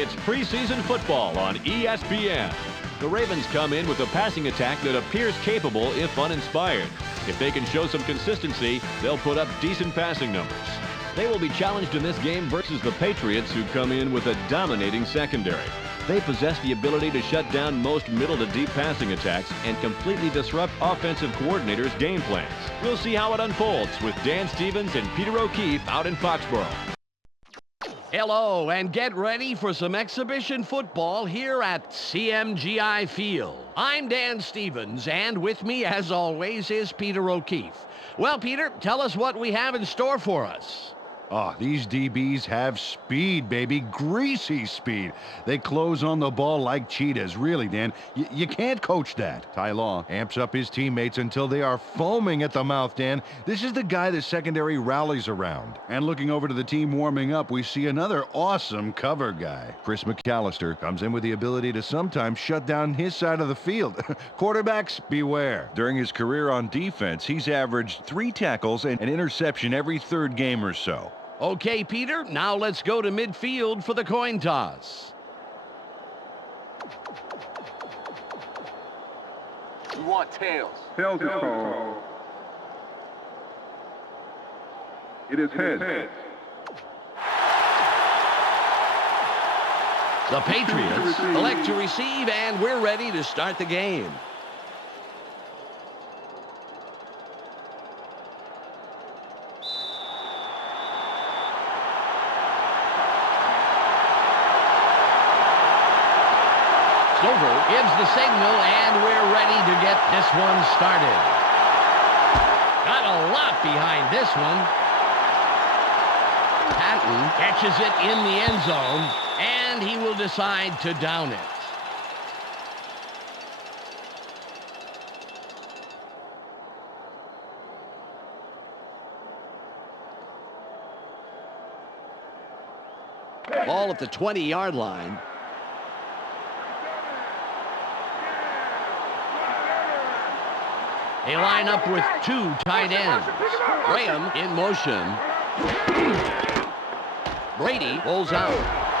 It's preseason football on ESPN. The Ravens come in with a passing attack that appears capable if uninspired. If they can show some consistency, they'll put up decent passing numbers. They will be challenged in this game versus the Patriots, who come in with a dominating secondary. They possess the ability to shut down most middle to deep passing attacks and completely disrupt offensive coordinators' game plans. We'll see how it unfolds with Dan Stevens and Peter O'Keefe out in Foxborough. Hello, and get ready for some exhibition football here at CMGI Field. I'm Dan Stevens, and with me, as always, is Peter O'Keefe. Well, Peter, tell us what we have in store for us. Oh, these DBs have speed, baby. Greasy speed. They close on the ball like cheetahs. Really, Dan, you can't coach that. Ty Law amps up his teammates until they are foaming at the mouth, Dan. This is the guy the secondary rallies around. And looking over to the team warming up, we see another awesome cover guy. Chris McAllister comes in with the ability to sometimes shut down his side of the field. Quarterbacks, beware. During his career on defense, he's averaged 3 tackles and an interception every third game or so. Okay, Peter, now let's go to midfield for the coin toss. You want tails. Tails is called. It is heads. The Patriots elect to receive, and we're ready to start the game. Stover gives the signal, and we're ready to get this one started. Got a lot behind this one. Patton catches it in the end zone, and he will decide to down it. Ball at the 20-yard line. They line up with 2 tight ends. Graham in motion. Brady rolls out.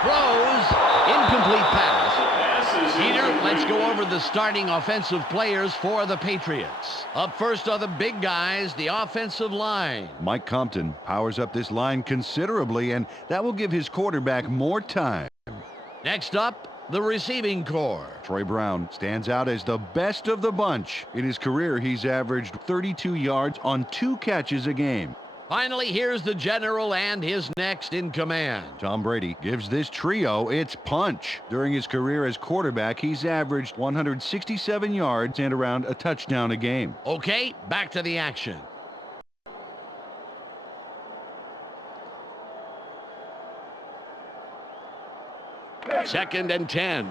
Throws. Incomplete pass. Peter, let's go over the starting offensive players for the Patriots. Up first are the big guys, the offensive line. Mike Compton powers up this line considerably, and that will give his quarterback more time. Next up, the receiving corps. Troy Brown stands out as the best of the bunch. In his career, he's averaged 32 yards on 2 catches a game. Finally, here's the general and his next in command. Tom Brady gives this trio its punch. During his career as quarterback, he's averaged 167 yards and around a touchdown a game. Okay, back to the action. Second and 10.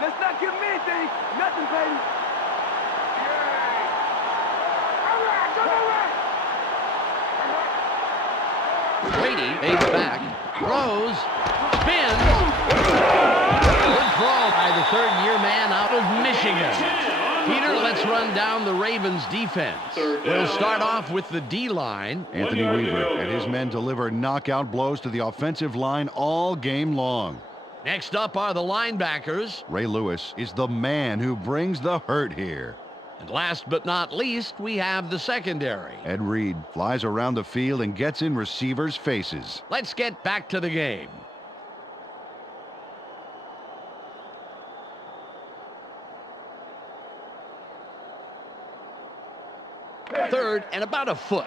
Let's not give them anything. Nothing, baby. Brady fades back, throws, spins. Good throw by the third-year man out of Michigan. Peter, let's run down the Ravens' defense. We'll start off with the D-line. Anthony Weaver and his men deliver knockout blows to the offensive line all game long. Next up are the linebackers. Ray Lewis is the man who brings the hurt here. And last but not least, we have the secondary. Ed Reed flies around the field and gets in receivers' faces. Let's get back to the game. Third and about a foot.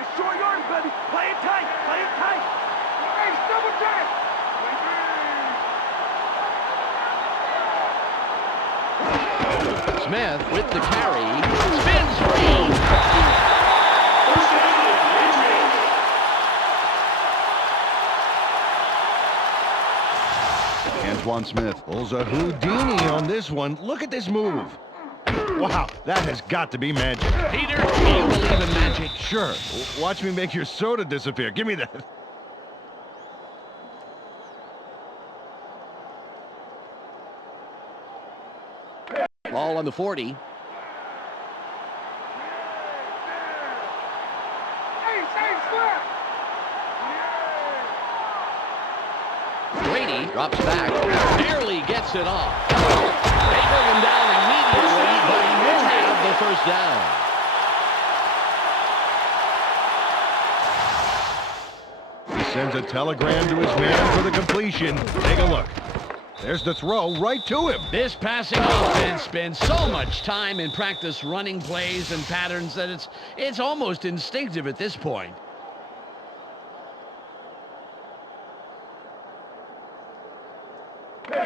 It's short yardage, baby. Play it tight. Play it tight. Hey, double check. Smith with the carry. Spins free. Antoine Smith pulls a Houdini on this one. Look at this move. Wow, that has got to be magic. Peter, do you believe in magic? Sure. Watch me make your soda disappear. Give me that. Ball on the 40. Brady drops back, barely gets it off. They bring him down immediately, but he will have the first down. Sends a telegram to his man for the completion. Take a look. There's the throw right to him. This passing offense spends so much time in practice running plays and patterns that it's almost instinctive at this point.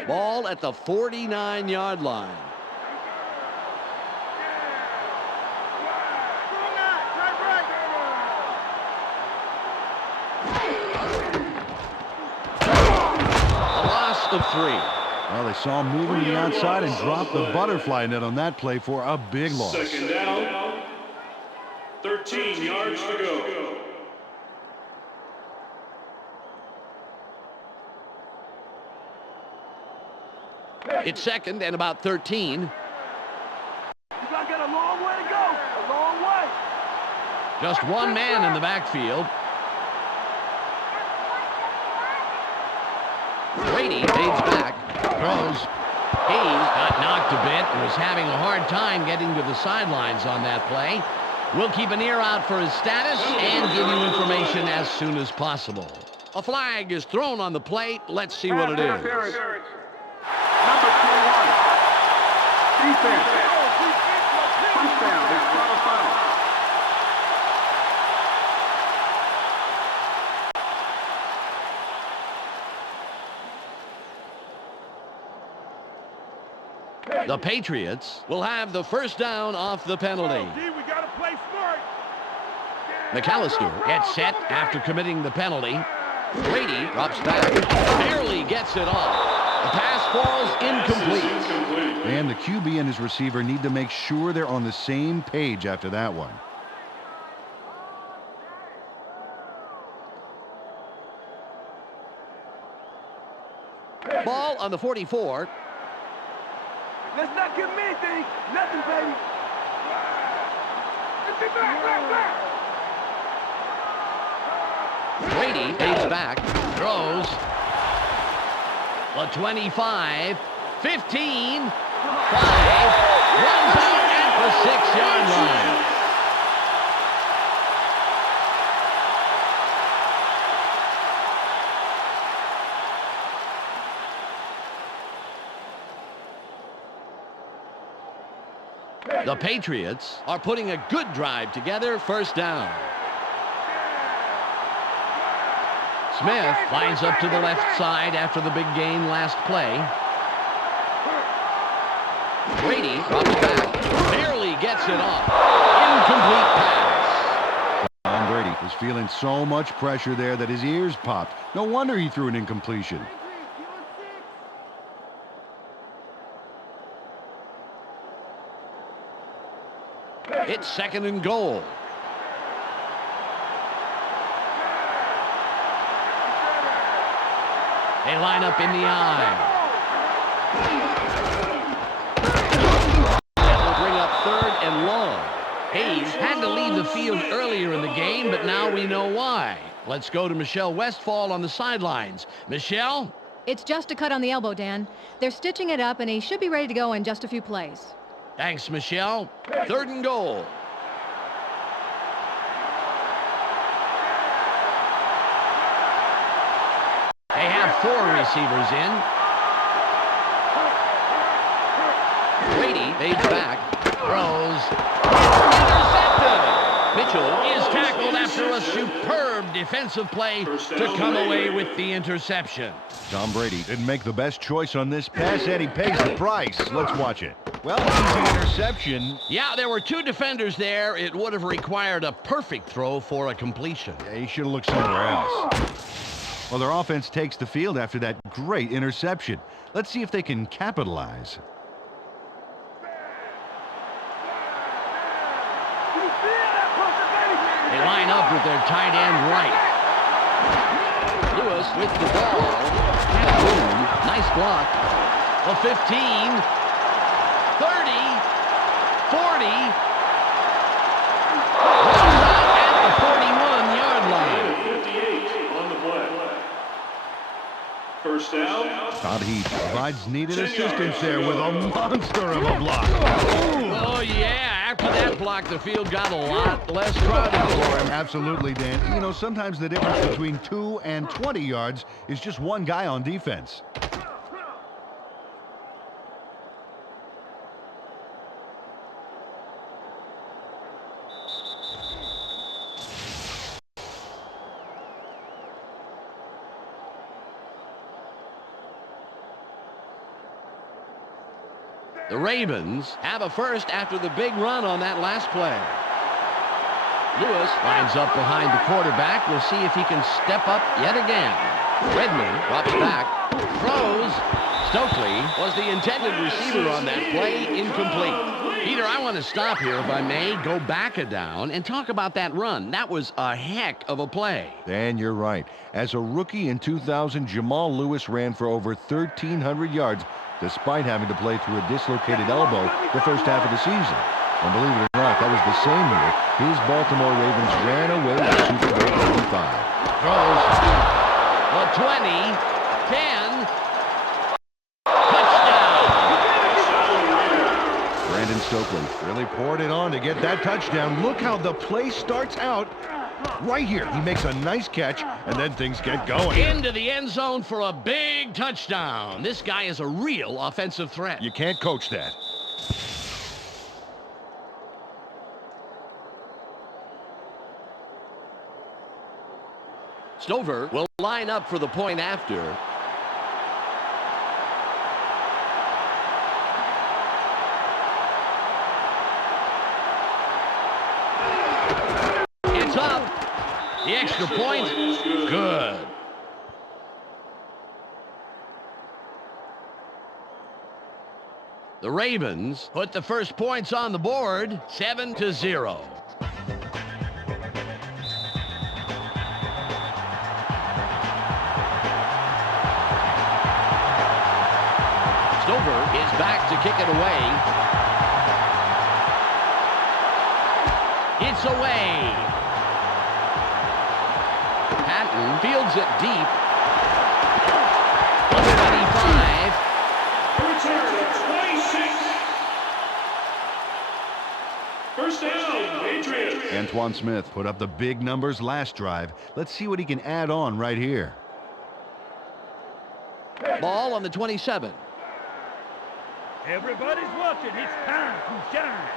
Ball at the 49-yard line. Of 3. Well, they saw him moving to the outside and dropped the butterfly net on that play for a big loss. Second down, 13 yards to go. It's second and about 13. You guys got a long way to go. A long way. Just one man in the backfield. Brady fades back, throws. He got knocked a bit and was having a hard time getting to the sidelines on that play. We'll keep an ear out for his status and give you information as soon as possible. A flag is thrown on the plate. Let's see what it is. Number 21. Defense. First down. It's not a foul. The Patriots will have the first down off the penalty. We gotta play smart. McAllister gets set after committing the penalty. Brady drops back, barely gets it off. The pass falls incomplete. And the QB and his receiver need to make sure they're on the same page after that one. Ball on the 44. Let's not give me anything. Nothing, baby. Let's be back. Brady fades back, throws. The 25, 15, 5, runs out at the 6-yard line. The Patriots are putting a good drive together, first down. Smith lines up to the left side after the big gain last play. Brady drops back, barely gets it off. Incomplete pass. Tom Brady was feeling so much pressure there that his ears popped. No wonder he threw an incompletion. It's second and goal. They line up in the eye. That will bring up third and long. Hayes had to leave the field earlier in the game, but now we know why. Let's go to Michelle Westfall on the sidelines. Michelle? It's just a cut on the elbow, Dan. They're stitching it up, and he should be ready to go in just a few plays. Thanks, Michelle. Third and goal. They have 4 receivers in. Brady fades back, throws, intercepted. Mitchell is tackled after a superb defensive play to come away with the interception. Tom Brady didn't make the best choice on this pass, and he pays the price. Let's watch it. Well, easy interception. Yeah, there were 2 defenders there. It would have required a perfect throw for a completion. Yeah, he should have looked somewhere else. Well, their offense takes the field after that great interception. Let's see if they can capitalize. They line up with their tight end right. Lewis with the ball. Boom. Nice block. A 15, 30, 40. Runs out at the 41-yard line. 58 on the play. First down. Todd Heath provides needed assistance there with a monster of a block. Oh, yeah. After that block, the field got a lot less crowded for him. Absolutely, Dan. You know, sometimes the difference between 2 and 20 yards is just one guy on defense. The Ravens have a first after the big run on that last play. Lewis lines up behind the quarterback. We'll see if he can step up yet again. Redmond drops back, throws. Stokely was the intended receiver on that play, incomplete. Peter, I want to stop here, if I may, go back a down, and talk about that run. That was a heck of a play. Dan, you're right. As a rookie in 2000, Jamal Lewis ran for over 1,300 yards, despite having to play through a dislocated elbow the first half of the season. And believe it or not, that was the same year his Baltimore Ravens ran away with Super Bowl 55. Throws the 20, 10, touchdown! Brandon Stokely really poured it on to get that touchdown. Look how the play starts out right here. He makes a nice catch, and then things get going. Into the end zone for a big touchdown. This guy is a real offensive threat. You can't coach that. Stover will line up for the point after. It's up. The extra point, good. The Ravens put the first points on the board, 7-0. Stover is back to kick it away. It's away. Patton fields it deep. 25. Return of 26. First down, Patriots. Antoine Smith put up the big numbers last drive. Let's see what he can add on right here. Ball on the 27. Everybody's watching. It's time to shine.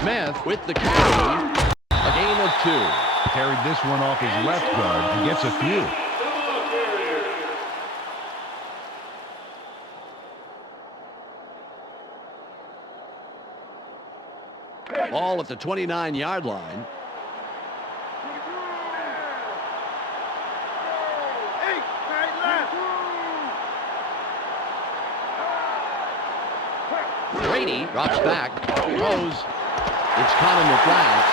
Smith with the carry. A gain of 2. Carried this one off his left guard and gets a few. Ball at the 29-yard line. Brady drops back, throws. It's caught in the flats.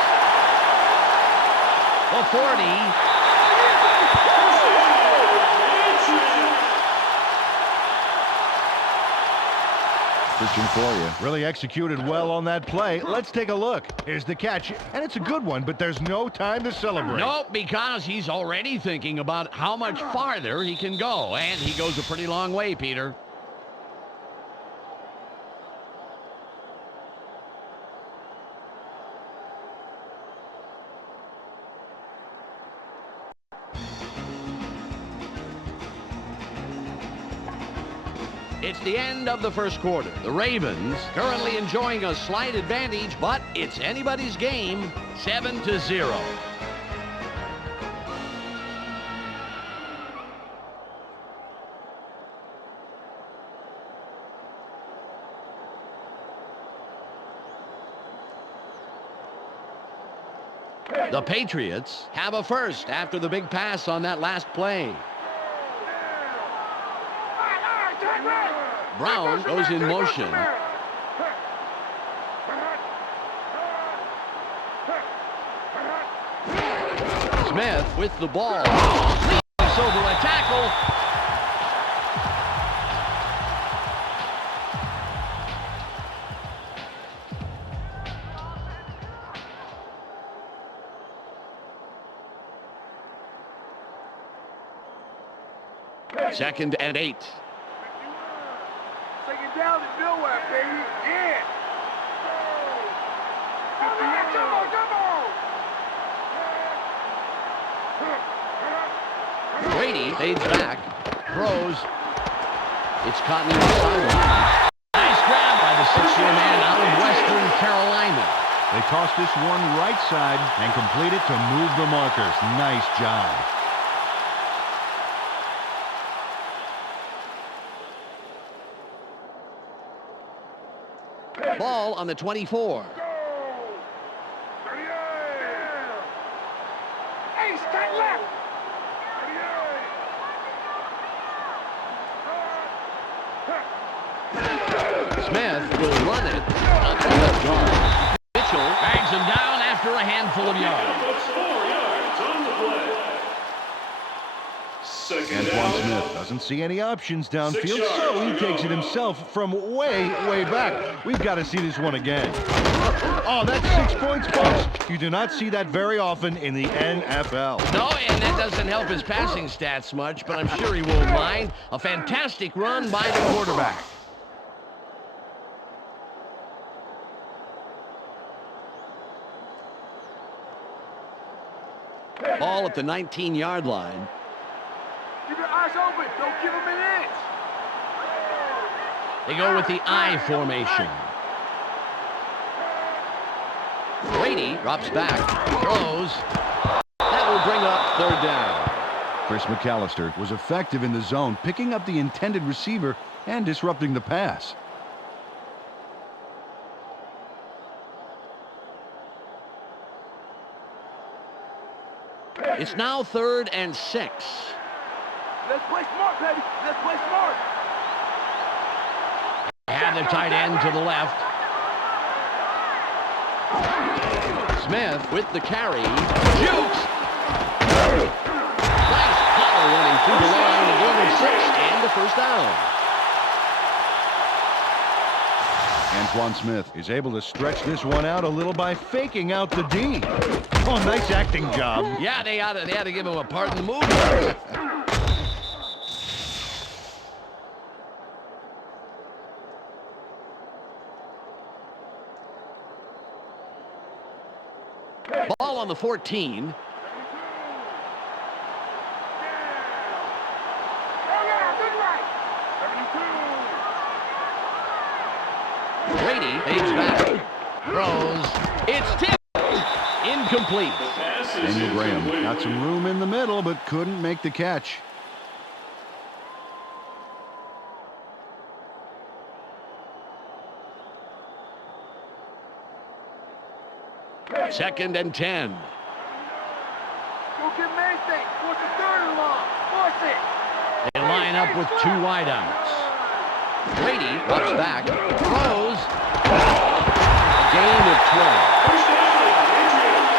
The 40. Fishing for you. Really executed well on that play. Let's take a look. Here's the catch, and it's a good one, but there's no time to celebrate. Nope, because he's already thinking about how much farther he can go, and he goes a pretty long way, Peter. It's the end of the first quarter. The Ravens currently enjoying a slight advantage, but it's anybody's game, 7-0. The Patriots have a first after the big pass on that last play. Brown goes in motion. Smith with the ball. Leaps over a tackle. 2nd and 8. Second down is nowhere, baby. Yeah. Brady fades back, throws. It's caught near the sideline. Nice grab by the 6-year man out of Western Carolina. They toss this one right side and complete it to move the markers. Nice job. Ball on the 24. Hey, stand left. Smith will run it. Not the left guard. Mitchell bags him down after a handful of yards. Puts 4 yards on the play. Second Antoine down. Smith doesn't see any options 6 downfield, yards so he to takes go. it himself from way, way back. We've got to see this one again. Oh, that's 6 points, folks. You do not see that very often in the NFL. No, and that doesn't help his passing stats much, but I'm sure he won't mind. A fantastic run by the quarterback. Ball at the 19-yard line. Keep your eyes open. Don't give him an inch. They go with the I formation. Brady drops back, throws. That will bring up 3rd down. Chris McAllister was effective in the zone, picking up the intended receiver and disrupting the pass. It's now 3rd and 6. Let's play smart, baby. Let's play smart. And the tight end to the left. Smith with the carry. Shoots. Nice power running through the line. A gain of 6 and the 1st down. Antoine Smith is able to stretch this one out a little by faking out the D. Oh, nice acting job. Yeah, they had to give him a pardon the move. Ball on the 14. Brady fades back, throws. It's tipped. Incomplete. Pass is Daniel Graham incomplete. got some room in the middle, but couldn't make the catch. Second and 10. Don't give him anything. Force the 3rd and long. Force it. They line up with 2 wideouts. Brady drops back, throws. A gain of 12. First down, Patriots.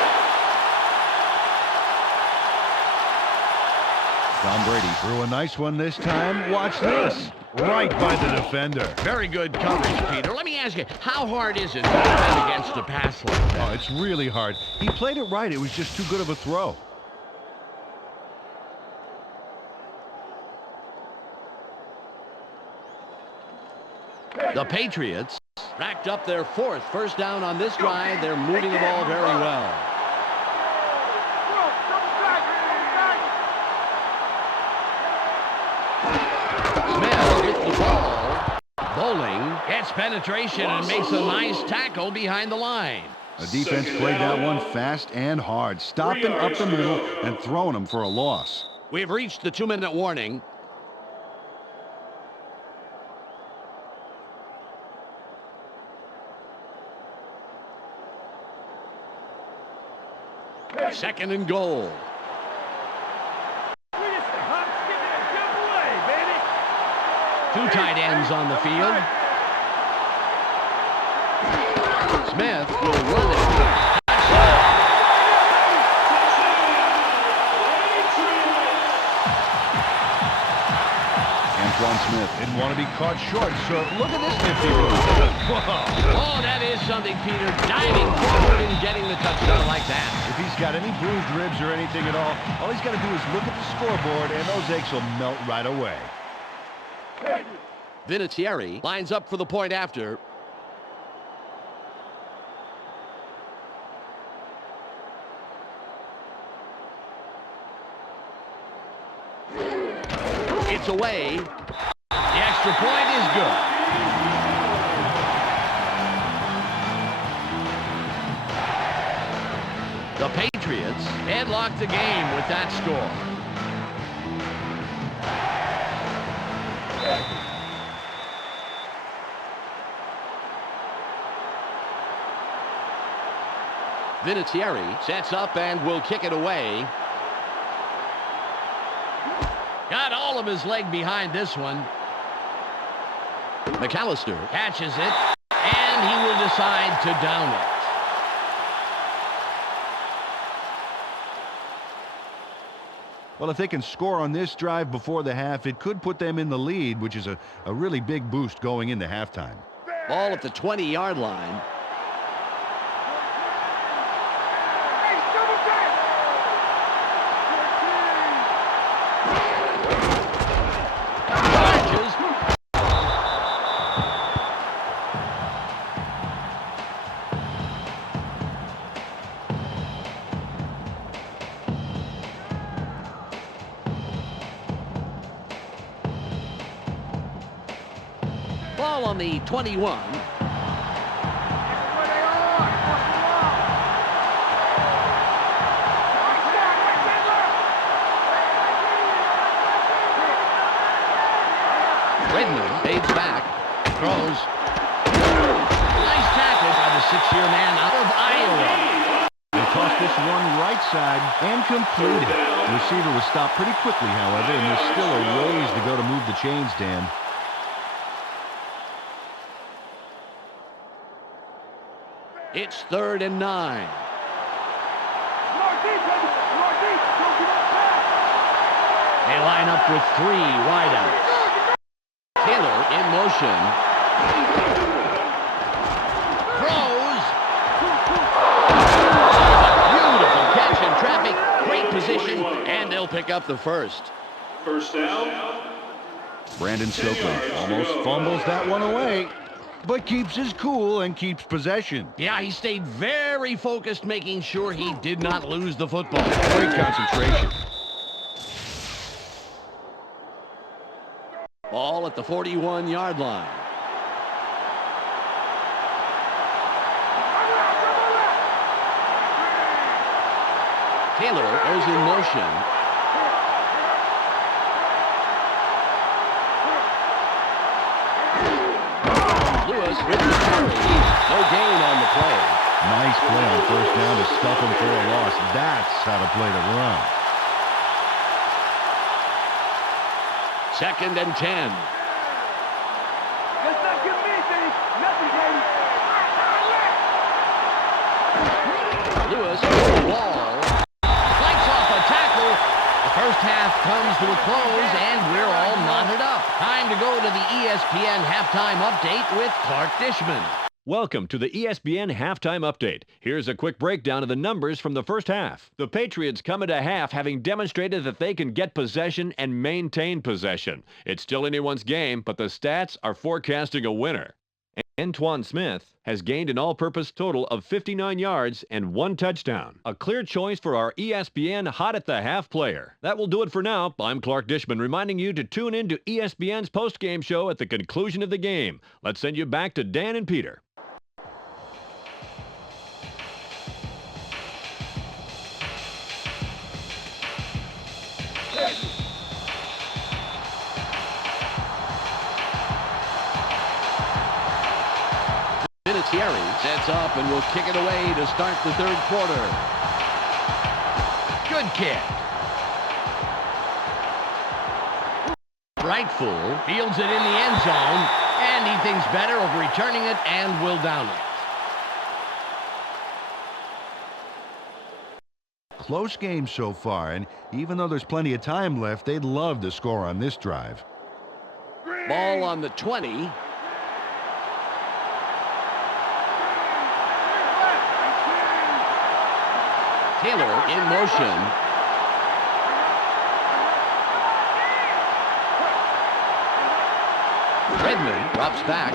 Tom Brady threw a nice one this time. Watch this. Right by the defender. Very good coverage, Peter. Let me ask you, how hard is it to defend against a pass like that? Oh, it's really hard. He played it right. It was just too good of a throw. The Patriots racked up their 4th first down on this drive. They're moving the ball very well. Smith with the ball. Bowling gets penetration and makes a nice tackle behind the line. The defense played that one fast and hard, stopping up the middle and throwing them for a loss. We've reached the 2-minute warning. Second and goal. Two tight ends on the field. Smith will run it. Antoine Smith didn't want to be caught short, so look at this nifty move. Whoa. Oh, that is something, Peter. Diving forward and getting the touchdown like that. If he's got any bruised ribs or anything at all he's got to do is look at the scoreboard, and those aches will melt right away. Vinatieri lines up for the point after. It's away. The extra point is good. The Patriots headlock the game with that score. Vinatieri sets up and will kick it away. Got all of his leg behind this one. McAllister catches it, and he will decide to down it. Well, if they can score on this drive before the half, it could put them in the lead, which is a really big boost going into halftime. Ball at the 20-yard line. Ball on the 21. Redmond fades back, throws. Nice tackle by the 6-year man out of Iowa. They tossed this one right side and completed. The receiver was stopped pretty quickly, however, and there's still a ways to go to move the chains, Dan. It's 3rd and 9. They line up with 3 wideouts. Taylor in motion. Throws. Beautiful catch in traffic. Great position. And they'll pick up the first. First down. Brandon Stokely almost fumbles that one away, but keeps his cool and keeps possession. Yeah, he stayed very focused, making sure he did not lose the football. Great concentration. Ball at the 41-yard line. Taylor goes in motion. Lewis with the carry. No gain on the play. Nice play on first down to stuff him for a loss. That's how to play the run. 2nd and 10. Let's not get me, Dave. Nothing, Dave. Lewis with the ball. Fights off a tackle. The first half comes to a close, and we're all knotted up. Time to go to the ESPN halftime update with Clark Dishman. Welcome to the ESPN Halftime Update. Here's a quick breakdown of the numbers from the first half. The Patriots come into half having demonstrated that they can get possession and maintain possession. It's still anyone's game, but the stats are forecasting a winner. Antoine Smith has gained an all-purpose total of 59 yards and 1 touchdown. A clear choice for our ESPN Hot at the Half player. That will do it for now. I'm Clark Dishman, reminding you to tune in to ESPN's post-game show at the conclusion of the game. Let's send you back to Dan and Peter. Vinatieri sets up and will kick it away to start the 3rd quarter. Good kick. Rightful fields it in the end zone, and he thinks better of returning it and will down it. Close game so far, and even though there's plenty of time left, they'd love to score on this drive. Ball on the 20. Taylor in motion. Redmond drops back.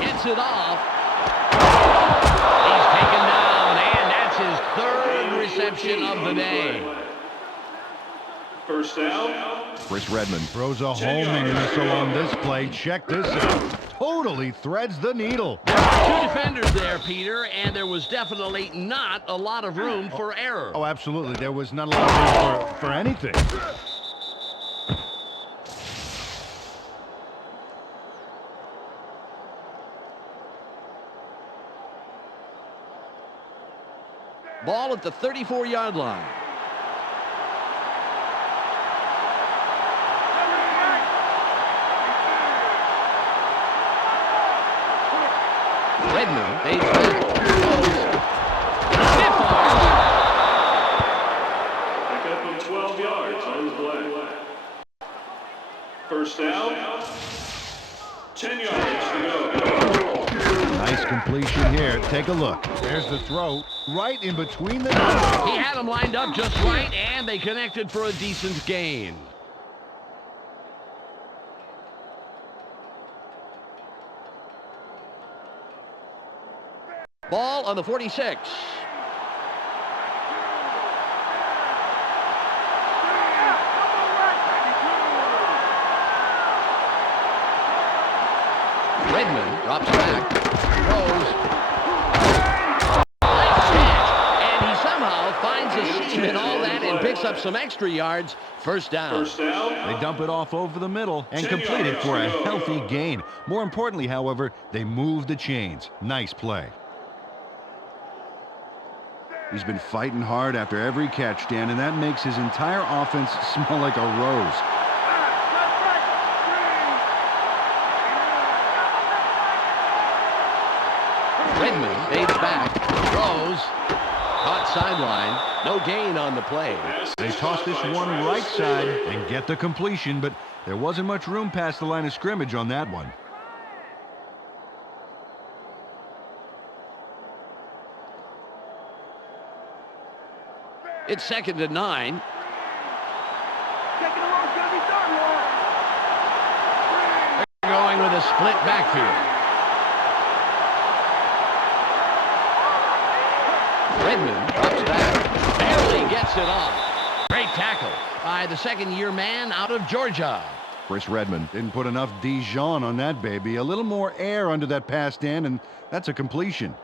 Gets it off. He's taken down, and that's his third reception of the day. First down. Chris Redmond throws a homing missile on this play. Check this out. Totally threads the needle. There were two defenders there, Peter, and there was definitely not a lot of room for error. Oh, absolutely. There was not a lot of room for anything. Ball at the 34-yard line. Redmond fades back. Stiff arm. Pick up of 12 yards on the play. First down. 10 yards to go. Nice completion here. Take a look. There's the throw right in between the numbers. He had them lined up just right, and they connected for a decent gain. Ball on the 46. Redmond drops back, throws. Nice catch, and he somehow finds a seam in all that and picks up some extra yards. First down. First down. They dump it off over the middle and complete it for a healthy gain. More importantly, however, they move the chains. Nice play. He's been fighting hard after every catch, Dan, and that makes his entire offense smell like a rose. Redmond fades back, throws, caught sideline, no gain on the play. They toss this one right side and get the completion, but there wasn't much room past the line of scrimmage on that one. It's 2nd and 9. They're going with a split backfield. Redmond drops back, barely gets it off. Great tackle by the second-year man out of Georgia. Chris Redmond didn't put enough Dijon on that baby. A little more air under that pass, Dan, and that's a completion.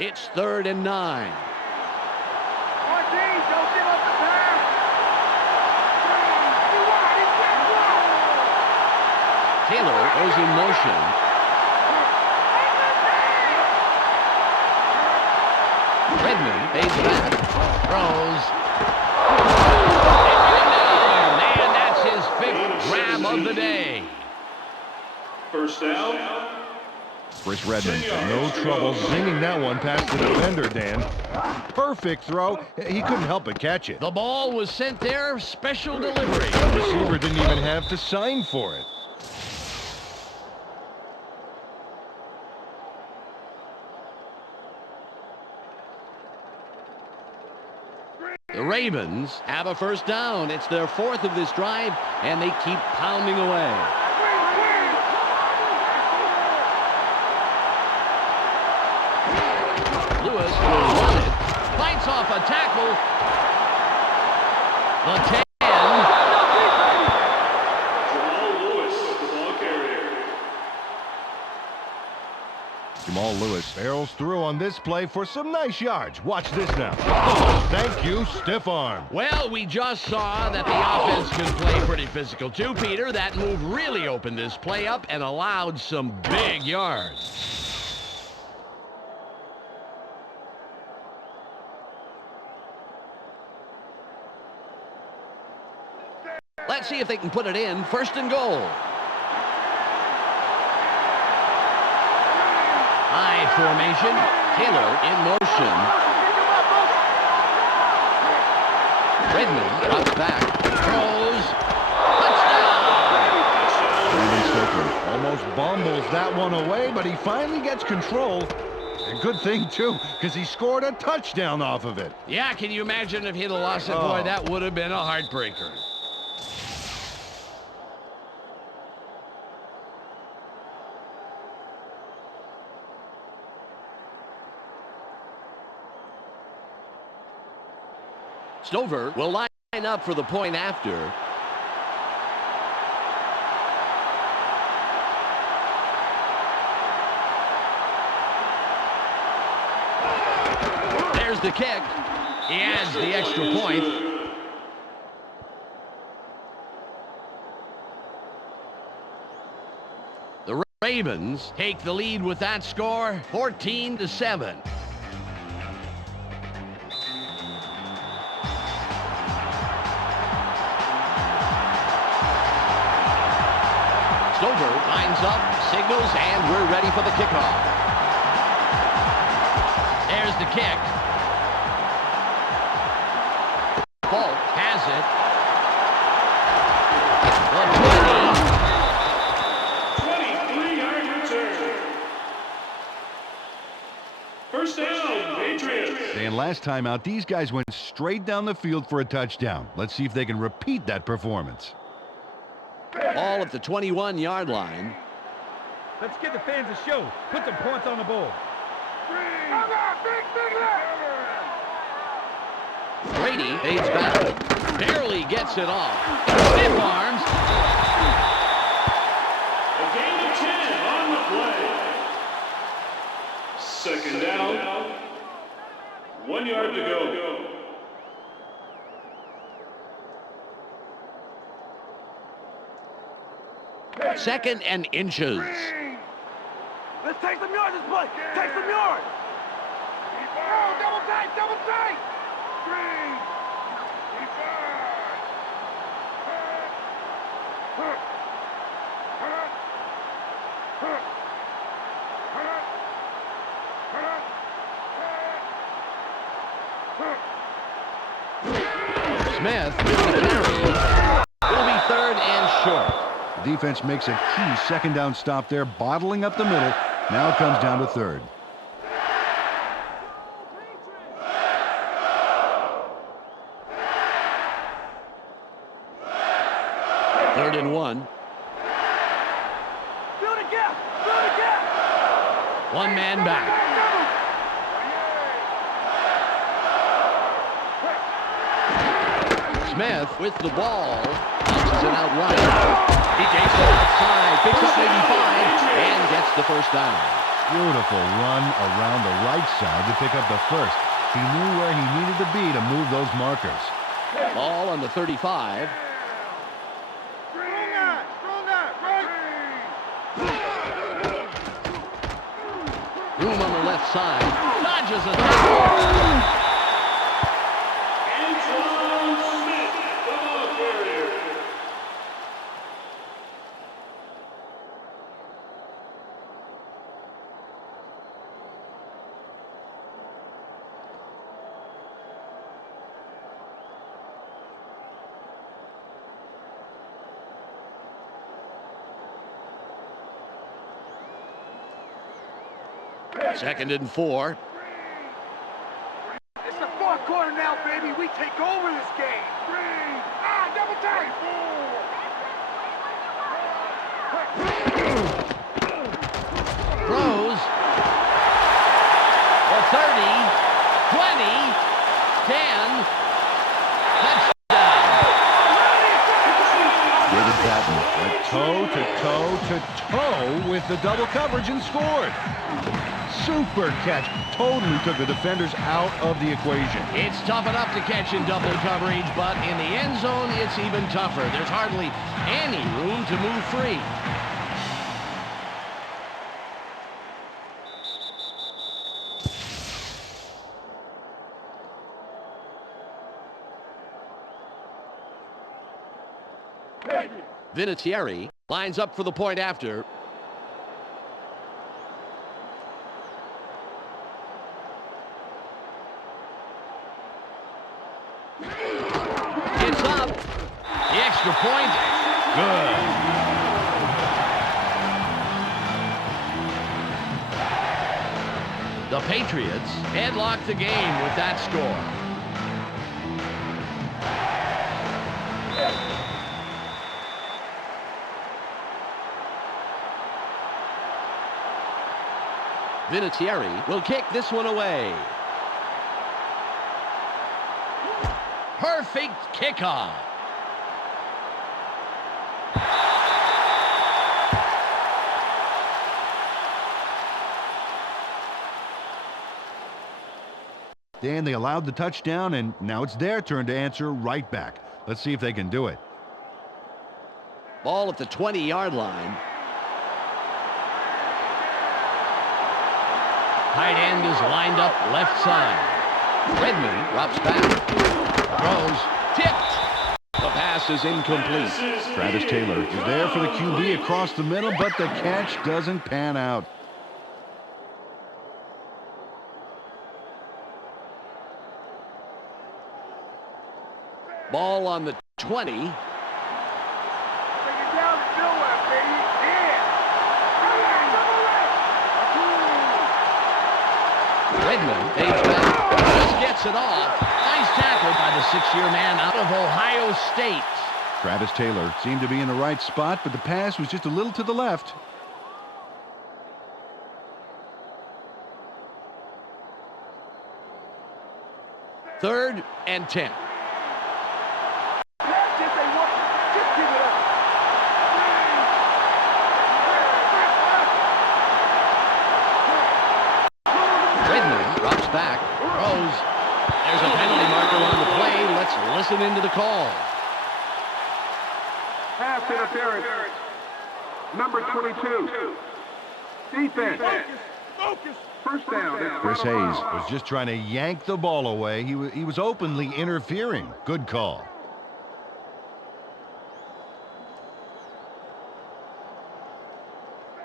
It's 3rd and 9. Taylor goes in motion. Redmond fades back, throws. And that's his 5th grab of the day. First down. Chris Redmond, no trouble zinging that one past the defender, Dan. Perfect throw. He couldn't help but catch it. The ball was sent there, special delivery. The receiver didn't even have to sign for it. The Ravens have a first down. It's their 4th of this drive, and they keep pounding away. Lewis will run it. Fights off a tackle. The 10. Jamal Lewis, the ball carrier. Jamal Lewis barrels through on this play for some nice yards. Watch this now. Oh, thank you, stiff arm. Well, we just saw that the offense can play pretty physical too, Peter. That move really opened this play up and allowed some big yards. Let's see if they can put it in. 1st and goal. High formation. Taylor in motion. Redmond drops back. Throws. Bumbles that one away, but he finally gets control. And good thing, too, because he scored a touchdown off of it. Yeah, can you imagine if he'd have lost it? Boy, that would have been a heartbreaker. Stover will line up for the point after. There's the kick. He adds the extra point. The Ravens take the lead with that score, 14-7. Stover lines up, signals, and we're ready for the kickoff. There's the kick. Falk has it. 23-yard return. First down, Patriots. And last time out, these guys went straight down the field for a touchdown. Let's see if they can repeat that performance. Ball at the 21-yard line. Let's give the fans a show. Put some points on the board. Brady fades back. Barely gets it off. Stiff arms. A gain of 10 on the play. Second down. 1 yard to go. Second and inches. Let's take some yards this play. Take some yards. Oh, double tight, double tight. Smith with the carry. It'll be third and short. Defense makes a key second down stop there, bottling up the middle. Now it comes down to third. Third and 1. Build a gap. Build a gap. One man back. Smith with the ball. Bounces it out right. He takes it outside, picks up 85, and gets the first down. Beautiful run around the right side to pick up the first. He knew where he needed to be to move those markers. Ball on the 35. Room on the left side. Dodges a tackle. Antoine Smith, the ball carrier. Second and 4. It's the fourth quarter now, baby. We take over this game. Double tight. Throws. The 30, 20, 10. Touchdown. David Patton went toe-to-toe-to-toe with the double coverage and scored. Super catch. Totally took the defenders out of the equation. It's tough enough to catch in double coverage, but in the end zone, it's even tougher. There's hardly any room to move free. Vinatieri lines up for the point after. It's up. The extra point. Good. Patriots headlock the game with that score. Vinatieri will kick this one away. Perfect kickoff. Dan, they allowed the touchdown, and now it's their turn to answer right back. Let's see if they can do it. Ball at the 20-yard line. Tight end is lined up left side. Redmond drops back. Throws. Tipped. The pass is incomplete. Travis Taylor is there for the QB across the middle, but the catch doesn't pan out. Ball on the 20. Take it down the nowhere, baby. Redmond aids back. Just gets it off. Nice tackle by the 6-year man out of Ohio State. Travis Taylor seemed to be in the right spot, but the pass was just a little to the left. Third and 10. Back, throws. There's a penalty marker on the play. Let's listen into the call. Pass interference. Number 22. Defense. Focus. First down. Chris Hayes was just trying to yank the ball away. He was openly interfering. Good call.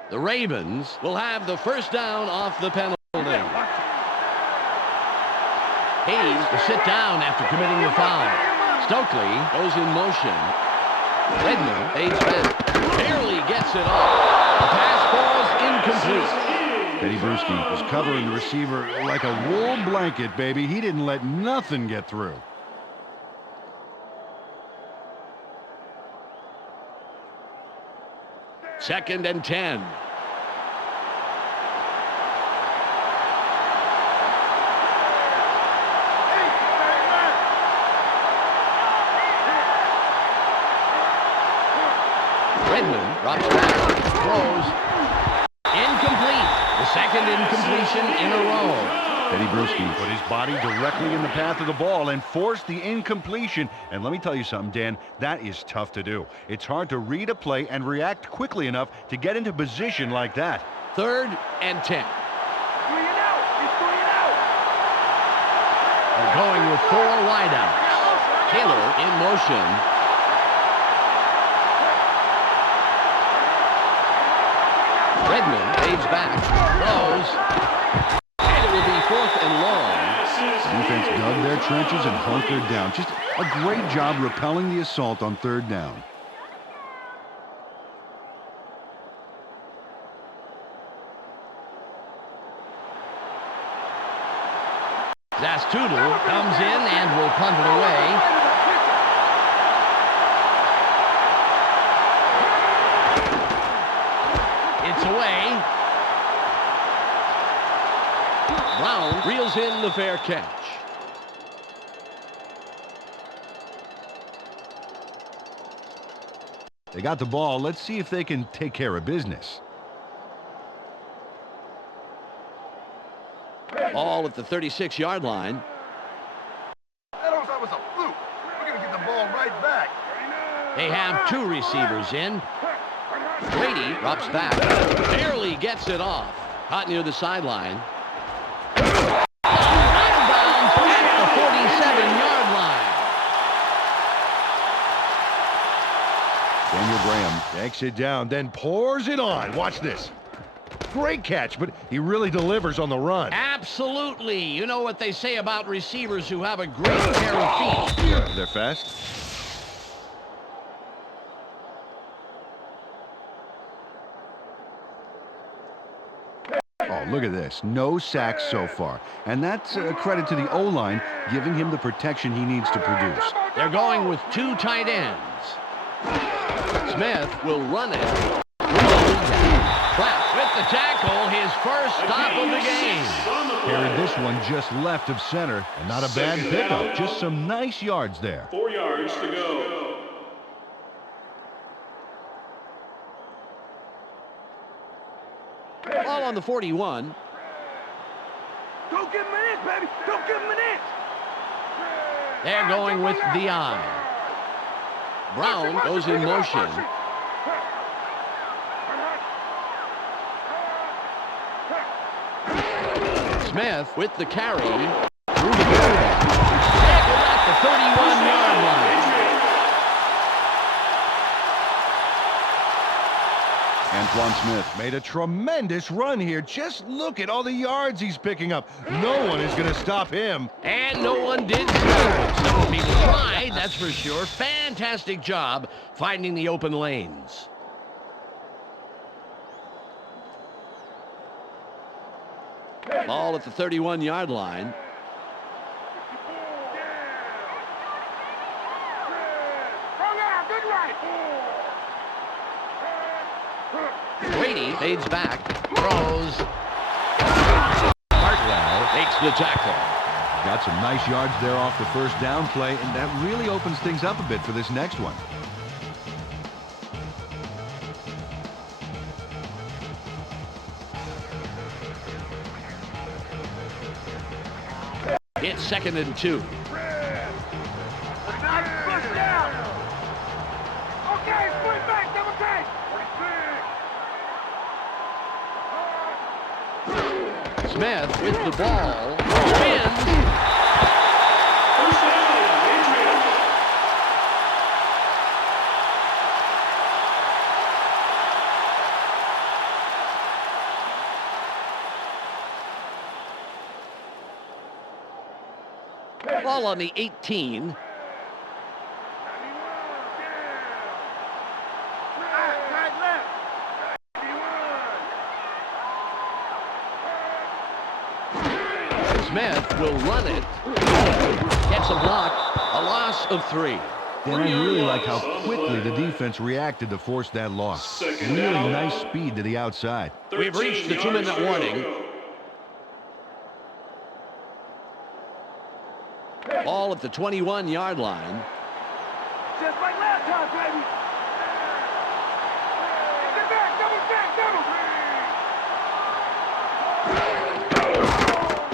The Ravens will have the first down off the penalty. Hayes will sit down after committing the foul. Stokely goes in motion. Redmond aids back. Barely gets it off. The pass falls incomplete. Teddy Bruschi was covering the receiver like a wool blanket, baby. He didn't let nothing get through. Second and 10. Redmond drops back, throws, incomplete. The second incompletion in a row. Teddy Bruschi put his body directly in the path of the ball and forced the incompletion. And let me tell you something, Dan, that is tough to do. It's hard to read a play and react quickly enough to get into position like that. Third and 10. They're going with 4 wideouts. Taylor in motion. Redmond aids back, throws, and it will be 4th and long. Defense dug their trenches and hunkered down. Just a great job repelling the assault on third down. Zastoodle comes in and will punt it away. It's away. Brown reels in the fair catch. They got the ball. Let's see if they can take care of business. Ball at the 36-yard line. That was a fluke. We're going to get the ball right back. They have 2 receivers in. Brady drops back. Barely gets it off. Caught near the sideline. Out of bounds at the 47-yard line. Daniel Graham takes it down, then pours it on. Watch this. Great catch, but he really delivers on the run. Absolutely. You know what they say about receivers who have a great pair of feet. Yeah, they're fast. Oh, look at this. No sacks so far. And that's a credit to the O-line, giving him the protection he needs to produce. They're going with 2 tight ends. Smith will run it. Clapp with the tackle, his first stop of the game. Carried this one just left of center, and not a bad pickup. Just some nice yards there. 4 yards to go. Ball on the 41. Don't give him an inch, baby. Don't give him an inch. They're going with the eye. Brown goes in motion. Smith with the carry. Through the middle. Tackled at the 31-yard line. Antoine Smith made a tremendous run here. Just look at all the yards he's picking up. No one is going to stop him. And no one did stop. Some people tried, that's for sure. Fantastic job finding the open lanes. Ball at the 31-yard line. Brady fades back, throws. Hartwell makes the tackle. Got some nice yards there off the first down play, and that really opens things up a bit for this next one. It's 2nd and 2. Push down. Okay, split back, double take. Smith with the ball. Spins. First down, Patriots. Ball on the 18. Smith will run it. Gets a block. A loss of 3. And I really like how quickly the defense reacted to force that loss. Really nice speed to the outside. We've reached the 2-minute warning. Ball at the 21-yard line. Just like last time, baby. Get back, double.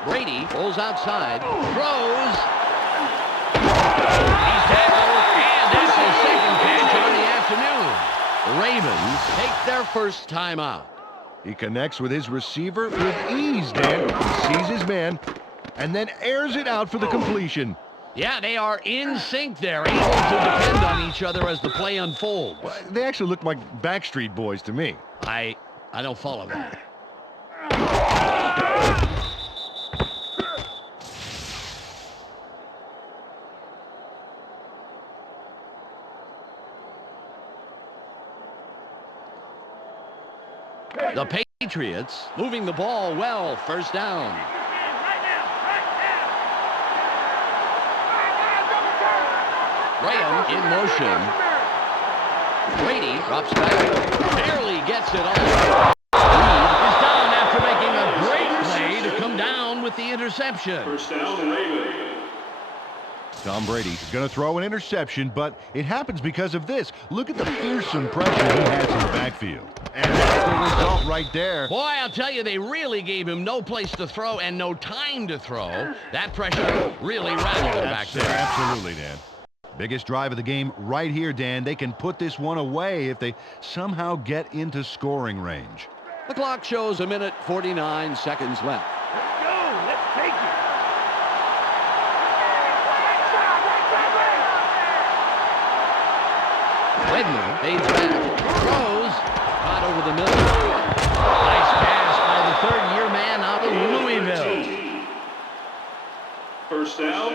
Brady pulls outside, throws. He's tackled, and that's his second catch on the afternoon. The Ravens take their first timeout. He connects with his receiver with ease, Dan. He sees his man, and then airs it out for the completion. Yeah, they are in sync there, able to depend on each other as the play unfolds. They actually look like Backstreet Boys to me. I don't follow that. The Patriots moving the ball well. First down. Graham in motion. Brady drops back. Barely gets it off. Reed is down after making a great play to come down with the interception. First down, Ravens. Tom Brady is going to throw an interception, but it happens because of this. Look at the fearsome pressure he has in the backfield. And that's the result right there. Boy, I'll tell you, they really gave him no place to throw and no time to throw. That pressure really rattled him back there. Absolutely, Dan. Biggest drive of the game right here, Dan. They can put this one away if they somehow get into scoring range. The clock shows 1:49 seconds left. Let's go. Let's take it. Wegner fades back, throws, caught over the middle. Nice pass by the third-year man out of Louisville. First down,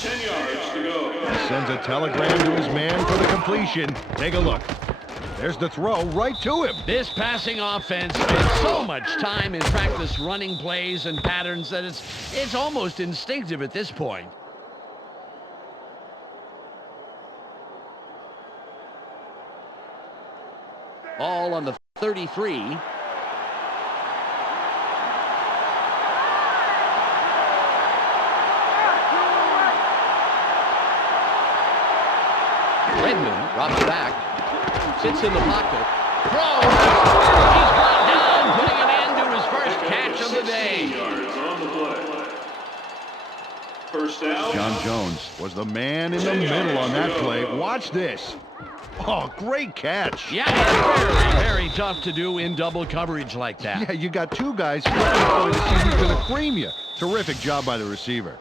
10 yards to go. Sends a telegram to his man for the completion. Take a look. There's the throw right to him. This passing offense spends so much time in practice running plays and patterns that it's almost instinctive at this point. Ball on the 33. Redmond drops back, sits in the pocket, throws. He's brought down, putting an end to his first catch of the day. 16 yards on the play. First down. John Jones was the man in the middle on that play. Watch this. Oh, great catch. Yeah, very, very tough to do in double coverage like that. Yeah, you got two guys going to see who's going to cream you. Terrific job by the receiver.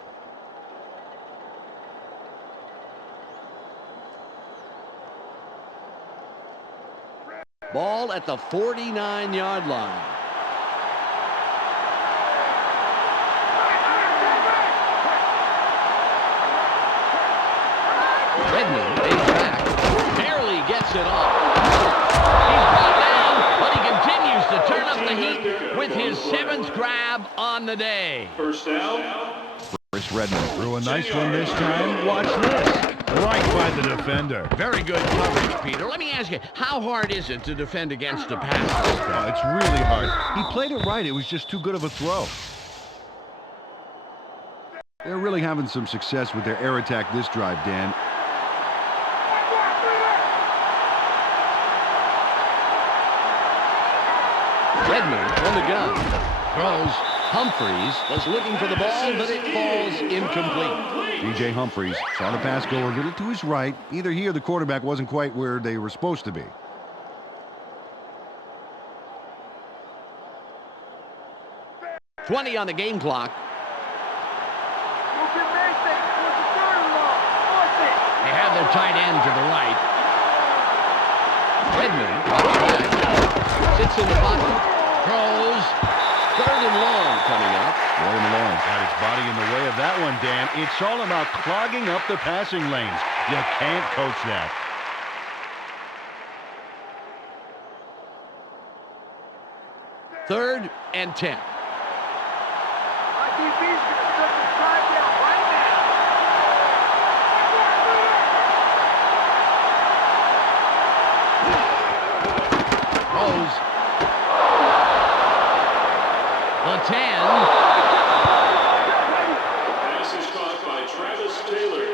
Ball at the 49-yard line. Redmond lays back, barely gets it off. He's brought down, but he continues to turn up the heat with his 7th grab on the day. First down. Chris Redmond threw a nice one this time. Watch this. Right by the defender. Very good coverage, Peter. Let me ask you, how hard is it to defend against a pass? Oh, it's really hard. He played it right. It was just too good of a throw. They're really having some success with their air attack this drive, Dan. Redmond from the gun. Throws. Humphreys was looking for the ball, but it falls incomplete. DJ Humphreys saw the pass go a little to his right. Either he or the quarterback wasn't quite where they were supposed to be. $20 on the game clock. They have their tight end to the right. Redmond drops back, sits in the pocket, throws. 3rd and long coming up. Roy Malone got his body in the way of that one, Dan. It's all about clogging up the passing lanes. You can't coach that. Third and 10. Rose. The 10. Pass is caught by Travis Taylor.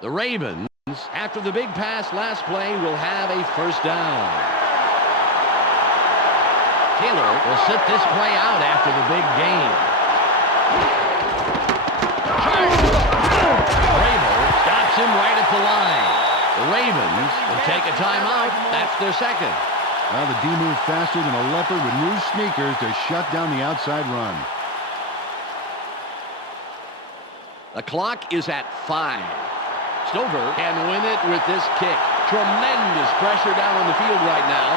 The Ravens, after the big pass last play, will have a first down. Taylor will sit this play out after the big gain. Stops him right at the line. The Ravens will take a timeout. That's their second. Well, the D moved faster than a leopard with new sneakers to shut down the outside run. The clock is at 5. Stover can win it with this kick. Tremendous pressure down on the field right now.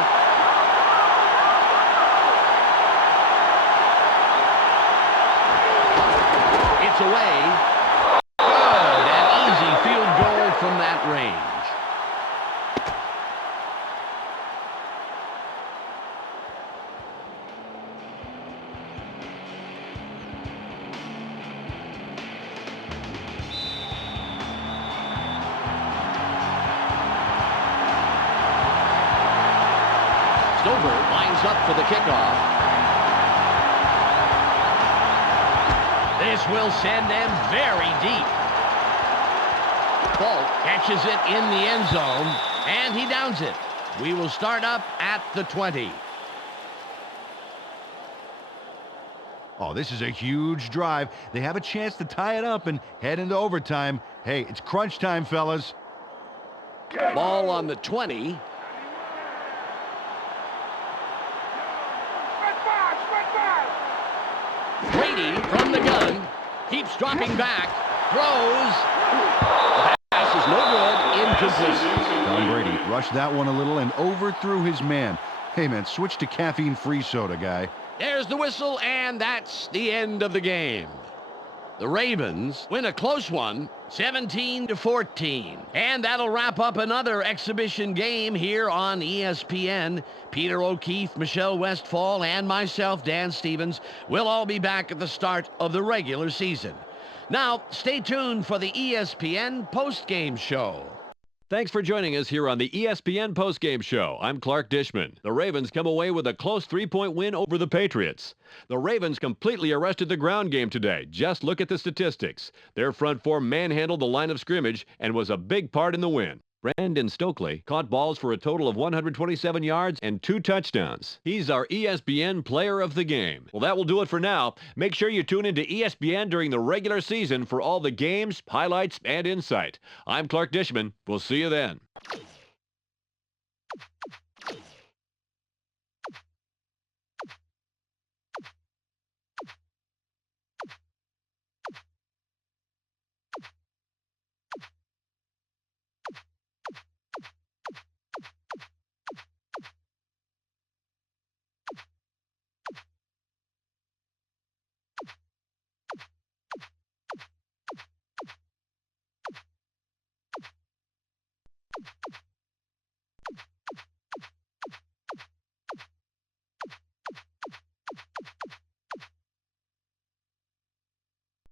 It's away. Good and easy field goal from that range. Stover lines up for the kickoff. This will send them very deep. Bolt catches it in the end zone, and he downs it. We will start up at the 20. Oh, this is a huge drive. They have a chance to tie it up and head into overtime. Hey, it's crunch time, fellas. Ball on the 20. Brady from the gun. Keeps dropping back. Throws. The pass is no good. Incomplete. Tom Brady rushed that one a little and overthrew his man. Hey, man, switch to caffeine-free soda, guy. There's the whistle, and that's the end of the game. The Ravens win a close one, 17-14. And that'll wrap up another exhibition game here on ESPN. Peter O'Keefe, Michelle Westfall, and myself, Dan Stevens, will all be back at the start of the regular season. Now, stay tuned for the ESPN postgame show. Thanks for joining us here on the ESPN postgame show. I'm Clark Dishman. The Ravens come away with a close 3-point win over the Patriots. The Ravens completely arrested the ground game today. Just look at the statistics. Their front four manhandled the line of scrimmage and was a big part in the win. Brandon Stokely caught balls for a total of 127 yards and 2 touchdowns. He's our ESPN player of the game. Well, that will do it for now. Make sure you tune into ESPN during the regular season for all the games, highlights, and insight. I'm Clark Dishman. We'll see you then.